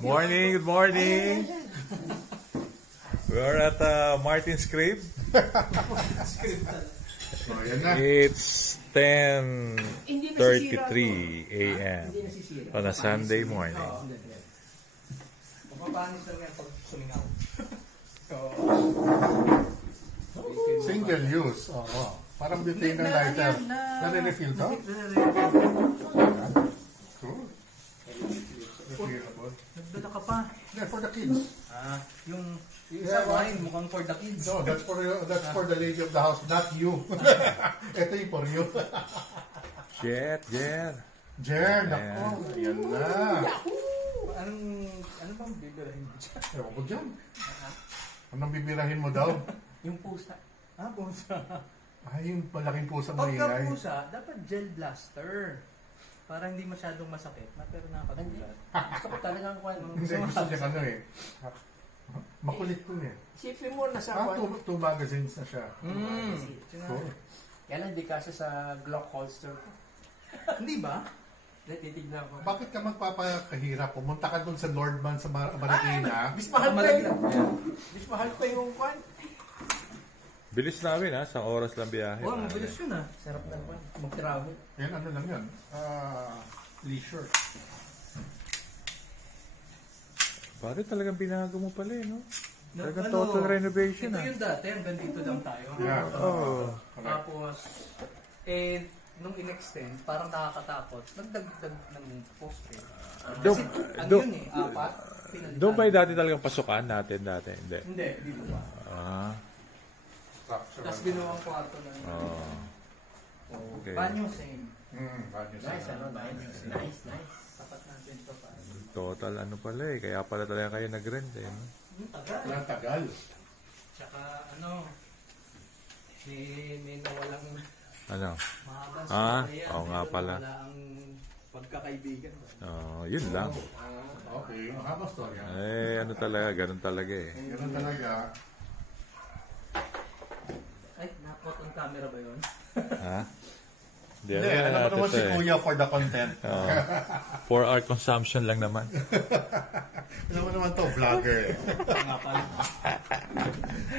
Morning, good morning. We're at Martin's Crib. It's 10:33 a.m. on a Sunday morning. Single use. Parang butane na lighter. Nare-refill to? Cool. Nagdala ka pa. Yeah, for the kids. Yung isa wine, mukhang for the kids. No, that's for the lady of the house, not you. Ito yung for you. Jer. Nako. Ayan na. Ano bang bibirahin mo dyan? Ewan ko dyan. Anong bibirahin mo daw? Yung pusa. Pusa. Yung malaking pusa Pagka maingay. pusa, dapat gel blaster. Para hindi masyadong masakit, pero nakakagulat. Gusto ko talagang kwan. Hindi, gusto niya makulit ko niya. Isipin mo na sa kwan. Two magazines na siya. Cool. Yan lang, di kasi sa Glock holster ko. Hindi ba? Titignan ko. Bakit ka magpapakahirap? Pumunta ka dun sa Lordman sa Marikina. Bis mahal pa yun. Bis mahal pa yung kwan. Bilis namin sa oras lang biyahe. Mabilis yun Sarap na kwan. Mag-travel. Yan, ano lang yan. Leisure. Pare talagang binago mo pala no? Talagang Ano, total renovation ito yung dati, hanggang dito lang tayo. Yeah. Tapos, nung in-extend, parang nakakatakot. Nagdagdag ng poste. Kasi ano yun apat. Doon ba dati talagang pasukan natin dati? Hindi. Hindi, dito ba? Tapos ginawang kwarto na yun. Okay. Banyo same. Banyo Nice, same. Nice. Tapat natin ito pa. Total pala kaya pala talaga kayo nag-rent no? Tagal. Tsaka may nawalang mahaba oo nga pala. Wala ang pagkakaibigan. Yun lang. Okay, mahaba story. Ganun talaga Ganun talaga. Ay, napot ang camera ba yun? Hindi, alam mo naman si Kuya for the content. For our consumption lang naman. Alam mo naman to, vlogger. Nga pala.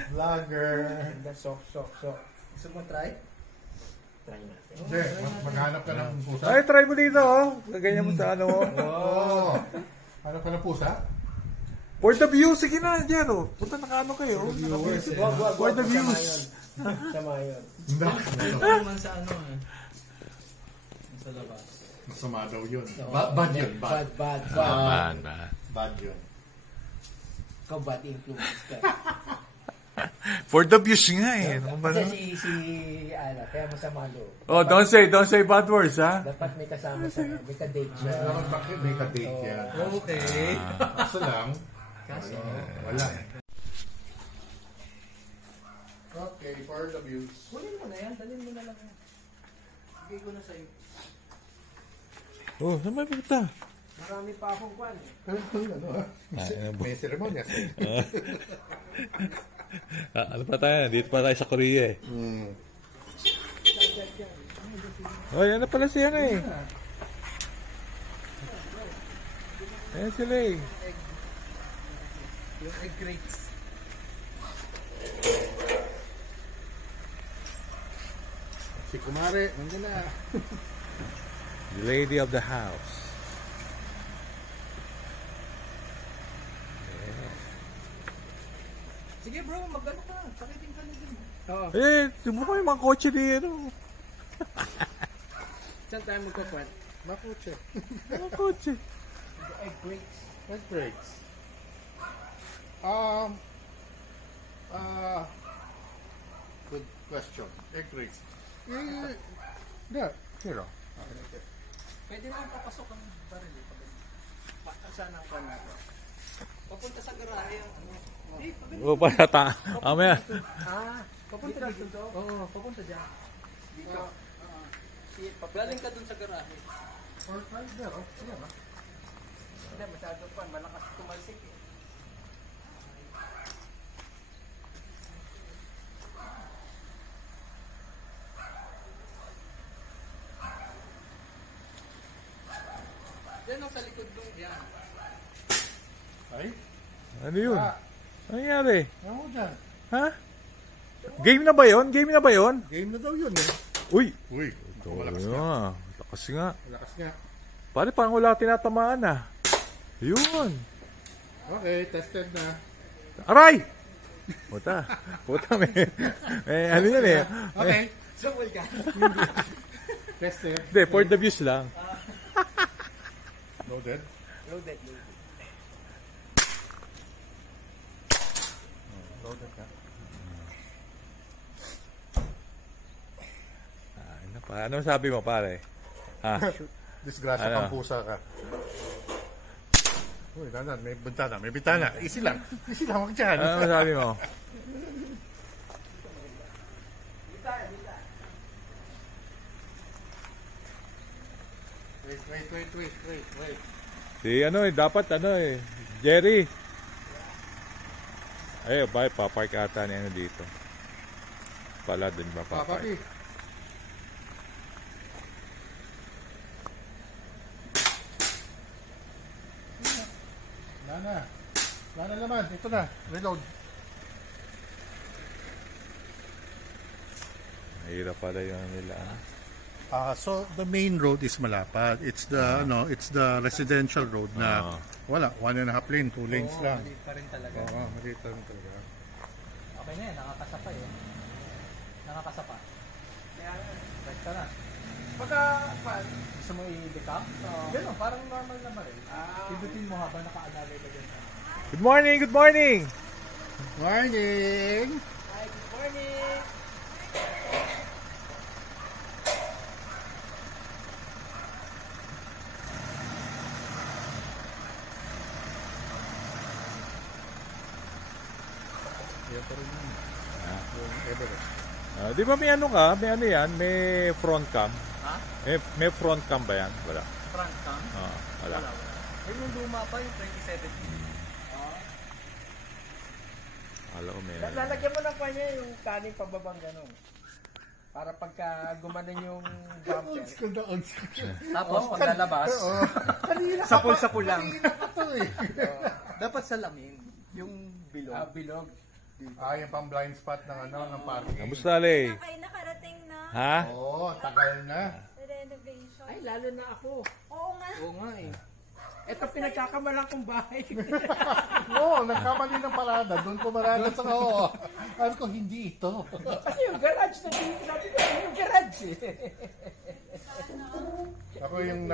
Vlogger. Sok. Gusto mo try? Try natin. Hindi, maghanap ka ng pusa. Ay, try mo dito Ganyan mo sa mo. Hanap ka ng pusa? For the views, sige na, dyan Punta kayo. For the views. Sama yun. Ito naman sa sa labas. Masama daw yun. Bad yun. Bad. Bad yun. Ikaw bad influence ka. For the views nga Kasi kaya masama loob. Don't say bad words, Dapat may kasama may ka-date siya. Bakit may ka-date yan? Okay. Kaso lang, wala Okay, for the views. Kunin mo na yan. Dalhin mo na lang yan. Bigay ko na sa'yo. Saan may punta? Marami pa akong kwan May seremonya. Ano pa tayo? Dito pa tayo sa Korea yan na pala siya Ayan sila Yung egg crates. Si Kumare, nandiyan na. The lady of the house. Sige bro, magano ka. Sakitin ka na din. Subukan yung mga kotse dito. Saan tayo magkakwan? Makutse. Mga kotse. Egg breaks. Egg breaks. Good question. Egg breaks. Zero. Pwede naman papasok ang baril. Saan ang kwan natin? Papunta sa garahe ang Mamaya. papunta dito. Oo, papunta dyan. Dito. Galing ka dun sa garahe. Or right there, Ayan Hindi, masyado pa. Malakas tumalsik Yan o, sa likod nung, yan. Ay, Ano yun? Ano nangyari? ano mo dyan? Ha? Game na ba yun? Game na ba yun? Game na daw yun eh. Uy! Uy, malakas Ayun nga. nga. Lakas nga. Malakas nga. Pare, parang wala tinatamaan ah. Yun. Okay, tested na. Aray! Puta. Puta, may ano yan eh. Okay, Sumul ka. tested. Hindi, for the views lang. Loaded. Loaded. Loaded ka. Ano pa? Ano sabi mo, pare? Ha? Disgrasya Ano? pang pusa ka. Uy, danan, may bintana, may bintana. Easy lang. Easy lang, wag dyan. Ano sabi mo? Wait. Si ano eh, dapat ano eh. Jerry. Ay, papark ata niya ano dito. Pala dun ba papark? Papi. Wala na naman. Ito na. Reload. Mahirap pala yung ano nila. Ano? So the main road is malapad. It's the it's the residential road na wala, 1.5 lane, 2 lanes lang. Maliit pa rin talaga. Oo, maliit lang talaga. Okay na yan, nakakasapa eh. Nakakasapa. Right ka na. Pagka, gusto mo i-decap? Gano'n, parang normal na ba rin? Pidutin mo habang naka-analay ka dyan. Good morning, good morning! Morning! Hi, good morning! Yung Everest. Di ba may ano ka? May ano yan? May front cam? Ha? May front cam ba yan? Wala. Front cam? Wala. Wala. Yung luma pa, yung 2017. Alam ko may... Lalagyan mo ng kanya yung kanin pababang gano'n. Para pagka gumanon yung bumper. Tapos paglalabas, sapul-sapul lang. Dapat salamin. Yung bilog. Bilog. Yung pang blind spot ng ng parking. Kamusta, Le? Ay, nakarating na. Ha? Oo, tagal na. Renovation. Ay, lalo na ako. Oo nga. Oo nga eh. Ito pinagkakamalang kong bahay. Oo, nagkamali ng parada. Doon ko marada sa oo. Sabi ko, hindi ito. Kasi yung garage na sabi ko, yung garage eh. Ako yung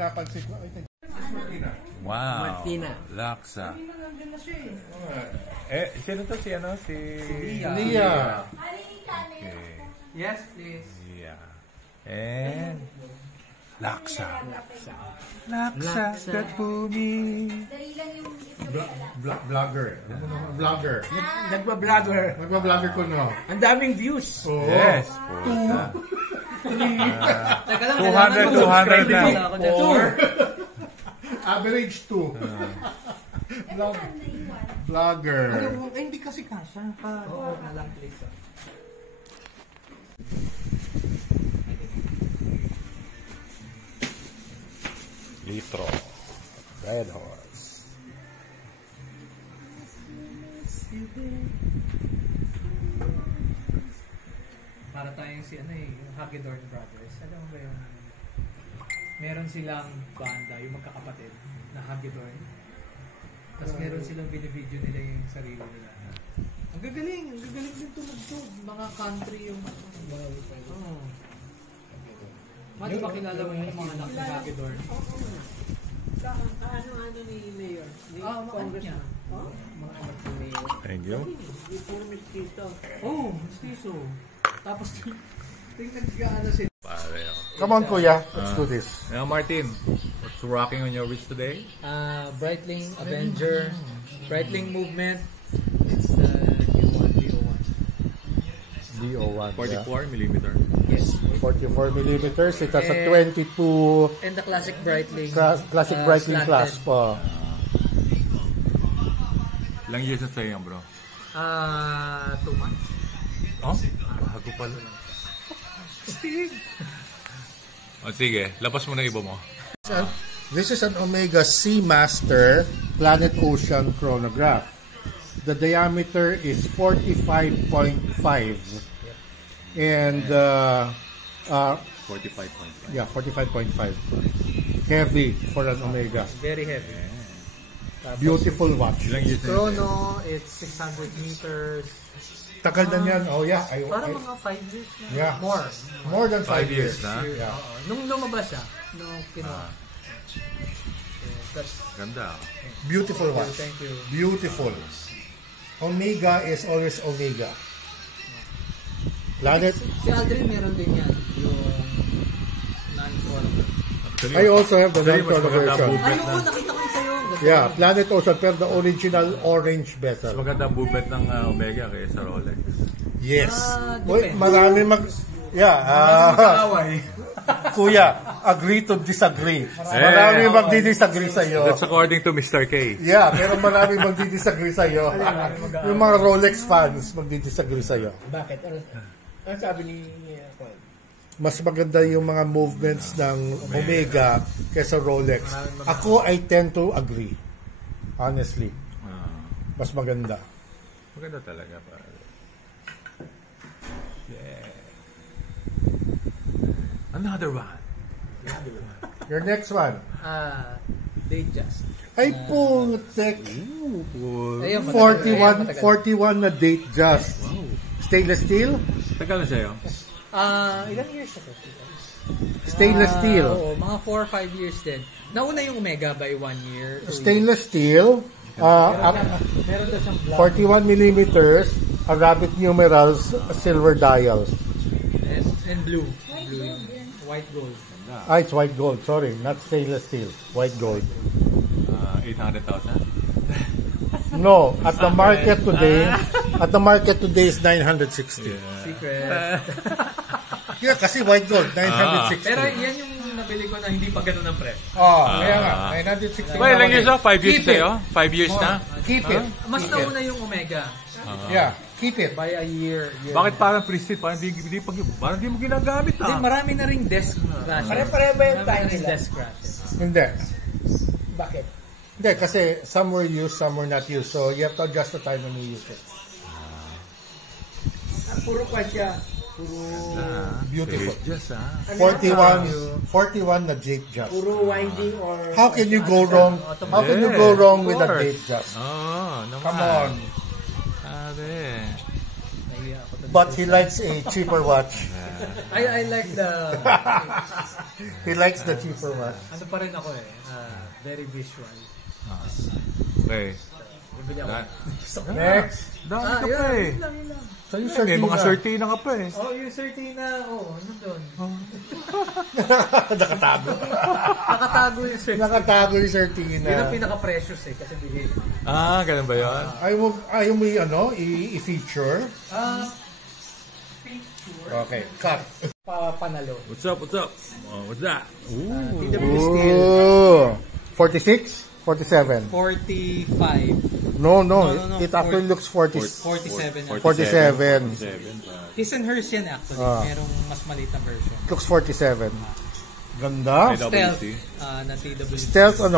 napansin ko. Ay, Wow. Martina. Laksa. Sino to? Si ano? Si... Lia. Aling kanin. Okay. Yes, please. Yeah. And... Laksa. Laksa. That booming. Dali lang yung itlog nila. Vlogger. Vlogger. Nagba-vlogger. Nagpa-vlogger ko no. Ang daming views. Oo. Yes. Teka lang, 200 na. Average 2. Saan na iwan? Vlogger. hindi kasi kasha. Oo, na lang please. Litro. Red Horse. Para tayong si ano eh, yung Hagedorn Brothers. Alam mo ba yung meron silang banda, yung magkakapatid na Hagedorn. Tapos meron silang video nila yung sarili nila. Ang gagaling din tumugtog. Mga country yung oh. Mati ba kilala mo yung mga anak ni Hagedorn? Ano ni Mayor? Ni Congressman. Mga anak ni Mayor. Thank you. Di puro mestizo. Oh, mestizo. Tapos tingnan ano sila. Pare ako. Come on, kuya. Let's do this. Now, Martin, what's rocking on your wrist today? Breitling Avenger, Breitling Movement. It's D1. DO1. 44 millimeter. Yes. 44 millimeters. It has a And- 22 And the classic Breitling. classic Breitling slanted. clasp. Ilang years na sa'yo yan, bro? 2 months. Oh? Bago pala. O sige, labas mo na iba mo. This is an Omega Seamaster Planet Ocean chronograph. The diameter is 45.5 and 45.5. yeah, 45.5. Heavy for an Omega. Very heavy. Beautiful watch. Ilang years na yun? Chrono, it's 600 meters. Tagal na yan. Oh yeah, Parang mga 5 years na. Yeah. More. More than 5 5 years years. na? Yeah. Oo. Nung lumabas siya, nung kinuha. That's, Ganda. Beautiful watch. thank you. Beautiful. Omega is always Omega. Planet. Si Aldrin meron din yan. Yung non-chronograph. Actually, I also have the actually, mas non-chrono maganda ang version. movement Ay, oo, nakita ko yun sa'yo. Ganda. Yeah, Planet Ocean, pero the original orange bezel. Mas maganda ang movement ng Omega kaysa Rolex. Yes. Depende. Uy, marami Kaaway. Kuya, agree to disagree. Marami magdi-disagree sa'yo. That's according to Mr. K. Yeah, pero marami magdi-disagree sa'yo. Yung mga Rolex fans magdi-disagree sa'yo. Bakit? Ano sabi ni Paul? Mas maganda yung mga movements ng Omega kaysa Rolex. Ako, I tend to agree. Honestly. Mas maganda. Maganda talaga. Pare. Yeah. Another one. Your next one. Datejust. Ay, putek. Ayun, matagal. 41 na date just. Stainless steel? Tagal na sa'yo? Ilang years na to? Stainless steel. Oo, mga 4 or 5 years din. Nauna yung Omega by 1 year. 2 Stainless steel. Meron daw siyang black 41 millimeters. Rabbit numerals. Silver dial. and blue. Blue yun. White gold. It's white gold. Sorry, not stainless steel. White gold. 800,000? No, at the market today is 960. Secret. Yeah, kasi white gold, 960. Pero yan yung nabili ko na hindi pa ganun ang presyo. Kaya nga, 960. Well, ilang years na? 5 years Keep sa'yo? 5 years na? Keep it. Mas nauna yung Omega Yeah, keep it. by a year. Bakit parang pristine? Parang di mo ginagamit Hindi, marami na ring desk crashes. Pare-pareho ba yung Marami time na ring nila? desk crashes. Hindi. Bakit? Hindi, kasi some were used, some were not used. So, you have to adjust the time when you use it. Puro pa siya. Beautiful. Just 41 na date just. Puro winding or... How can you go wrong? How can you go wrong with a date just? Naman. Come on. Sabi. Nahiya ako dun. But he likes a cheaper watch. I like the... He likes the cheaper watch. ano pa rin ako very visual. Okay. Bibili ako. Next. Dami ka pa eh. Yun lang. So, yung May mga Certina. Certina ka pa eh. Oh, yung Certina, nandun. Nakatago. Nakatago yung Certina. Nakatago yung Certina. Yun ang pinaka-precious kasi bigay. Ganun ba yun? Ayaw mo i-feature? Picture. Okay, cut. Panalo. What's up? What's that? TW Steel. Ooh. 46? 47? 45. No. No. It actually looks 47. 47. His and hers yan actually. Merong mas maliit na version. Looks 47. Ganda. Stealth. WC. Na TW.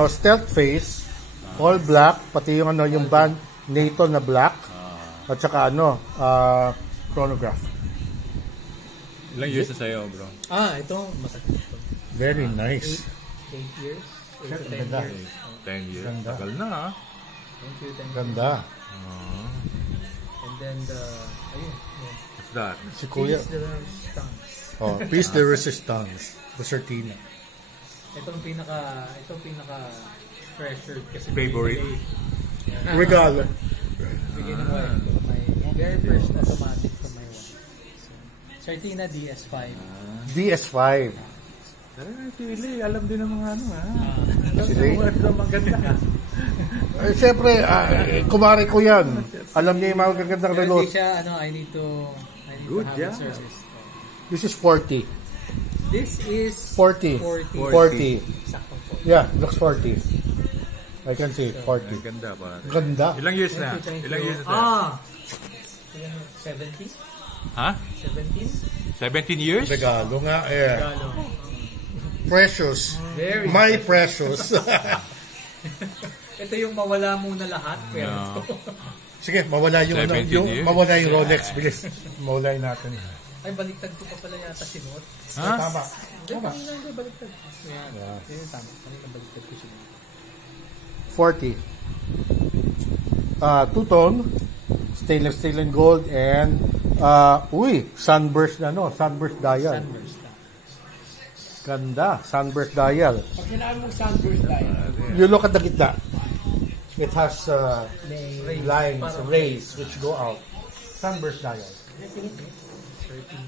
Stealth face. All black. Pati yung yung band NATO na black. At saka chronograph. Ilang years na sa'yo, bro? Ito matagal ito. Very nice. 8 years. 8 to 10 Ganda. years. 10 years. Ganda. Tagal na ah. Thank you. Ganda. And then ayun. What's that? Si Kuya. Peace the Resistance. Peace the Resistance. The Certina. Itong pinaka treasured kasi Favorite? Regalo. Beginning wife ko. My very first automatic from my wife. So, Certina DS5. DS5. Sili, alam din ng mga Sili? Alam maganda. Siyempre, kumari ko yan. Alam niya yung mga gagandang Pero relos. hindi siya, I need to Good, have yeah. it serviced. This is 40. This is 40. 40. 40. Saktong 40. Yeah, looks 40. I can see it, 40. Ganda pa. Ganda. Ilang years na? Thank you. Ilang years na? 70? Ha? 17? 17 years? Regalo nga eh. Regalo. Precious. Very My precious. Ito yung mawala muna lahat. Pero ito. Sige, mawala yung, 17 yung years. mawala yung Rolex. Bilis. Mawala natin. Ay, baliktad ko pa pala yata sinuot. Ha? Tama. Tama. Hindi, baliktad. Yan. Yan, tama. Kanina baliktad ko sinuot. 40. Two-tone. Stainless steel and gold. And, sunburst sunburst dial. Sunburst na. Ganda. Sunburst dial. Pag kailangan mong sunburst tayo, You look at the gitna. It has Rays. lines, Parang- rays, which go out. Sunburst dial. 13.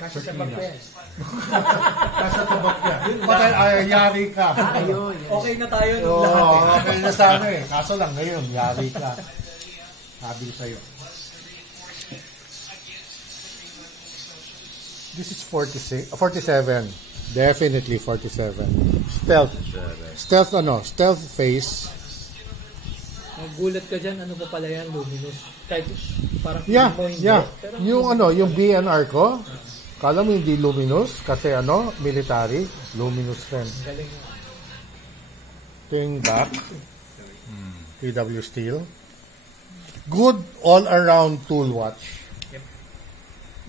kasi sa bag ko yan. Nasa tabak niya. Patay, yari ka. Ayun. Okay na tayo nung Oo, lahat eh. okay na sana eh. Kaso lang ngayon, yari ka. Sabi ko sa'yo. This is 47. Definitely 47. Stealth. Stealth face. Magulat ka dyan, ano pa pala yan, luminous. Kahit parang Yeah, feeling mo hindi. yeah. Pero Yung BNR ko, kala mo hindi luminous kasi military, luminous rin. galing. Ito yung back. PW Steel. Good all-around tool watch.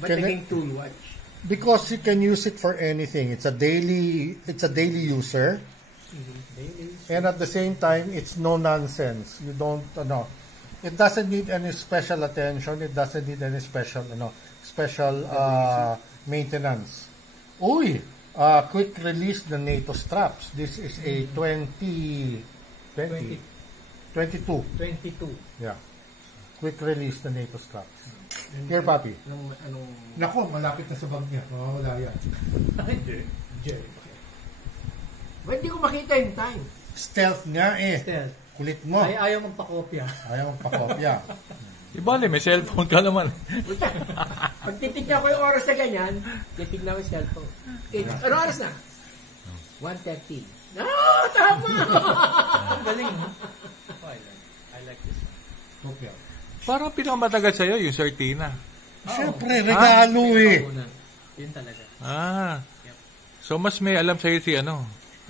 Ba't Can naging tool watch? Because you can use it for anything. It's a daily user. And at the same time, it's no nonsense. You don't, it doesn't need any special attention. It doesn't need any special maintenance. Quick release the NATO straps. This is a 22. 22. Yeah. Quick release the NATO straps. Here, papi. Anong Nako, malapit na sa bag niya. Wala yan. Hindi. Ba't di ko makita yung time? Stealth nga eh. Stealth. Kulit mo. Ay, ayaw magpakopya. Ayaw magpakopya. Ibali, may cellphone ka naman. Pag titignan ko yung oras na ganyan, titignan ko yung cellphone. Ano oras na? 1:30. No, tama! Ang galing, no? I like this. Kopya. Parang pinakamatagal sa'yo, yung Certina. Siyempre, regalo eh. Una. Yun talaga. So, mas may alam sa'yo si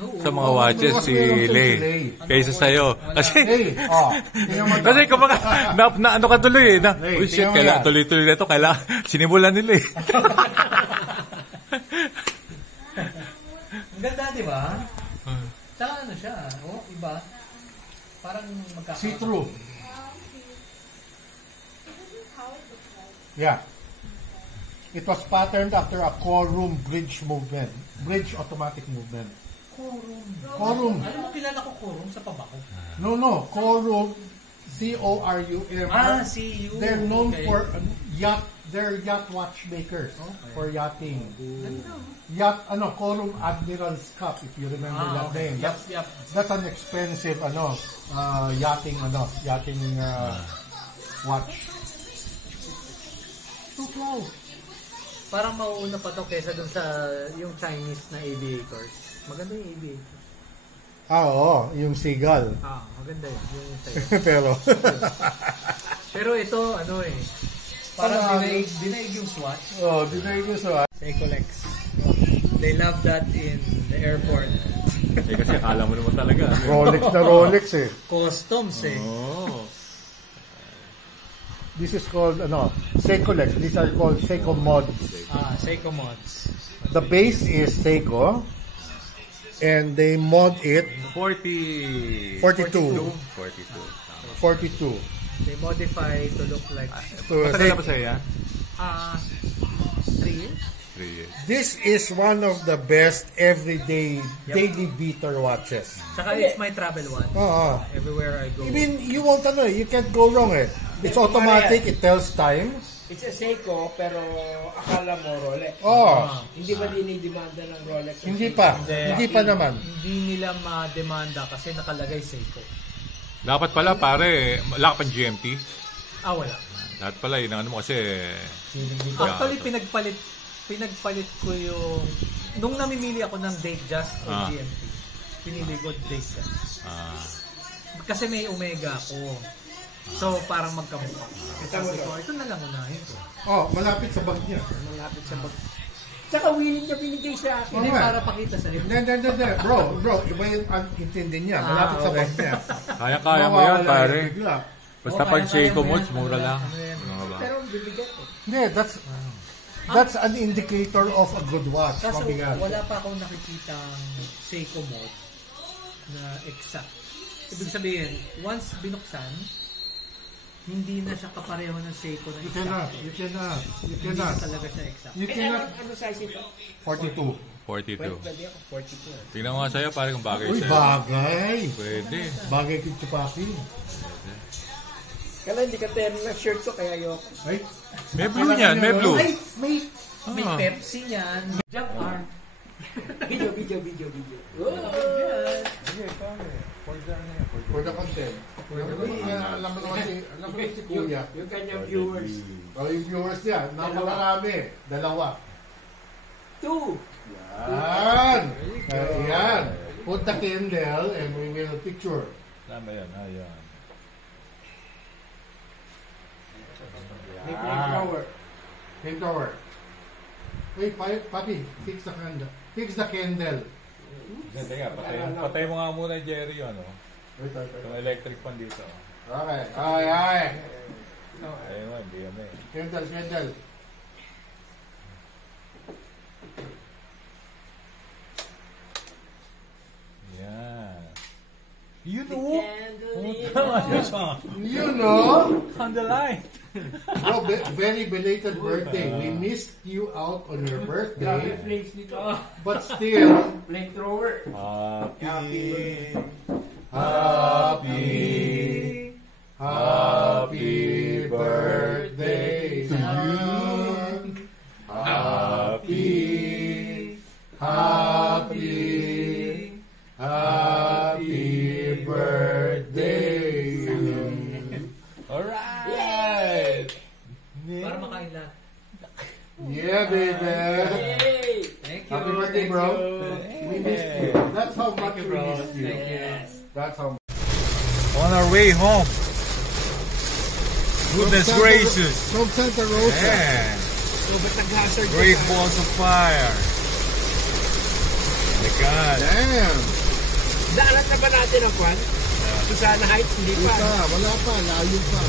Oo. sa mga watches mas si meron si Lay. Lay. Kaysa sa'yo. Kasi, Tingnan mo kasi kumbaga, na ano ka tuloy eh. Lay, Uy, shit, tingnan mo yan. tuloy-tuloy na ito. Kailangan, sinimulan nila eh. Ang ganda, di ba? Tsaka ano siya, iba. Parang see-through. This is how it looks like. Yeah. It was patterned after a quorum bridge movement. Bridge automatic movement. Quorum. Alam mo, kilala ko Quorum sa pabako. No. Quorum. C-O-R-U-M. See you. They're known Okay. for yacht. They're yacht watchmakers for yachting. Yacht, Quorum Admiral's Cup, if you remember that name. Yep. That's an expensive, yachting watch. Too close. Parang mauuna pa to kesa dun sa yung Chinese na aviators. Maganda yung aviators. Oo, yung seagull. Maganda yun. Yung Chinese. Pero ito, parang dinaig yung Swatch. Dinaig yung Swatch. Seikolex. They love that in the airport. Kasi akala mo naman talaga. Rolex na Rolex eh. Customs This is called, Seikolex. These are called Seiko mods. Seiko mods. The base is Seiko. And they mod it 42. 42. They modify to look like Matagal na pa sa'yo yan? 3 years. 3 years. This is one of the best everyday daily beater watches. Saka it's my travel one. Everywhere I go. I mean, you can't go wrong eh. It's automatic, it tells time. It's a Seiko, pero akala mo Rolex. Hindi ba dinidemanda ng Rolex? Hindi pa naman. Hindi nila ma-demanda kasi nakalagay Seiko. Dapat pala, pare, wala ka pang GMT. Wala. Dapat pala, yun ang kasi... Actually, pinagpalit ko yung... Nung namimili ako ng Date Just o GMT, pinili ko Date Just. Kasi may Omega ako. So, parang magkamukha. Sabi ko, ito na lang unahin ko. Malapit sa bag niya. Malapit sa bag. Tsaka willing niya binigay sa akin. Hindi Alright. para pakita sa'yo. Hindi. Bro, iba yung intindi niya. Malapit sa bag niya. Kaya-kaya mo yan, Mawawala pare. yan bigla. Basta pag Seiko Mods, mura lang. Ano yan? Ano ka ba? Pero bibigat eh. Hindi, that's an indicator of a good watch. Kaso Mabigat. wala pa akong nakikitang Seiko mode na exact. Ibig sabihin, once binuksan, hindi na siya kapareho ng Seiko na You exact. cannot. Hindi na talaga siya exact. You cannot. Ano size ito? 42. 42. Pwede ako, 42. Tingnan mo nga sa'yo, pare kung bagay Uy, sa'yo. bagay. Pwede. Bagay kay Chupapi. Kala hindi ka terno ng shirt ko, kaya ayoko. Ay, May blue niyan, may blue. Ay, may Ah. Pepsi niyan. Jump arm. Video. Oh! for the content. Alam mo naman si Kuya. Yung kanyang viewers. O yung viewers niya, napakarami. Dalawa. 2. Yan. Yan. Put the candle and we will picture. Tama yan, ayan. May flamethrower. Flamethrower. Hey, papi, fix the candle. Fix the candle. Teka, patay mo nga muna, Jerry, yung ano. Wait. Yung electric pan dito. Okay. Ay. Ayun mo, hindi yan eh. Candle. Yan. You You know, On the line. bro, very belated birthday. We missed you out on your Grabe birthday, flames dito. but still, Flamethrower. Happy. happy birthday to you. Happy birthday. Alright! Para makain lahat. Yeah, baby. Yay! Thank you. Happy birthday, bro. We missed you. That's how much we bro. missed you. Thank you. That's how much. On our way home. Goodness gracious. From Santa Rosa. Yeah. So, ba't nag-hazard ka Great pa? balls of fire. My God. Damn. Daanan na ba natin ang kwan? Susana Heights, hindi pa. Wala pa. Layo pa.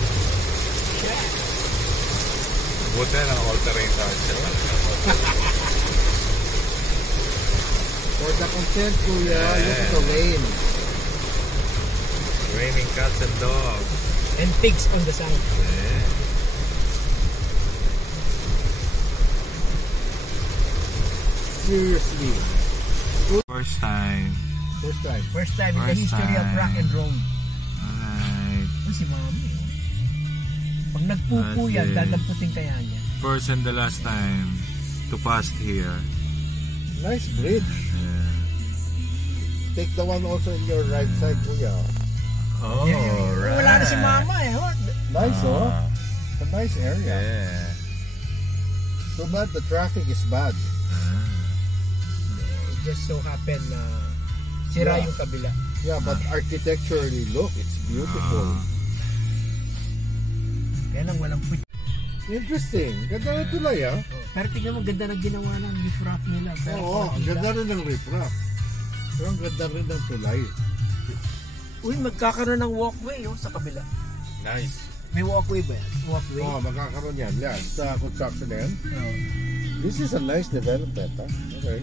Buti na all-terrain car siya. For the content, Kuya, look at the rain. Raining cats and dogs. And pigs on the side. Yeah. Seriously. First time. First time in the First history of time. rock and roll. Alright. Si Mami. Pag nagpupo yan, That's it. dadamputin kaya niya. First and the last time to pass here. Nice bridge. Yeah. Take the one also in your right side, Kuya. Oh, right. Wala na si Mama eh. Oh. Nice, oh. Ah, It's a nice area. yeah. Too bad the traffic is bad. It just so happened na sira Yeah. yung kabila. Yeah, but architecturally, look, it's beautiful. Kaya lang walang push. Interesting. Ganda na tulay, ah. Pero tingnan mo, ganda na ginawa ng leaf wrap nila. Pero Oo, ang ganda rin ng riprap. Pero ang ganda rin ng tulay. Uy, magkakaroon ng walkway sa kabila. Nice. May walkway ba yan? Walkway? Oo, magkakaroon yan. Yan, sa construction end. Oo. This is a nice development, ah. Okay.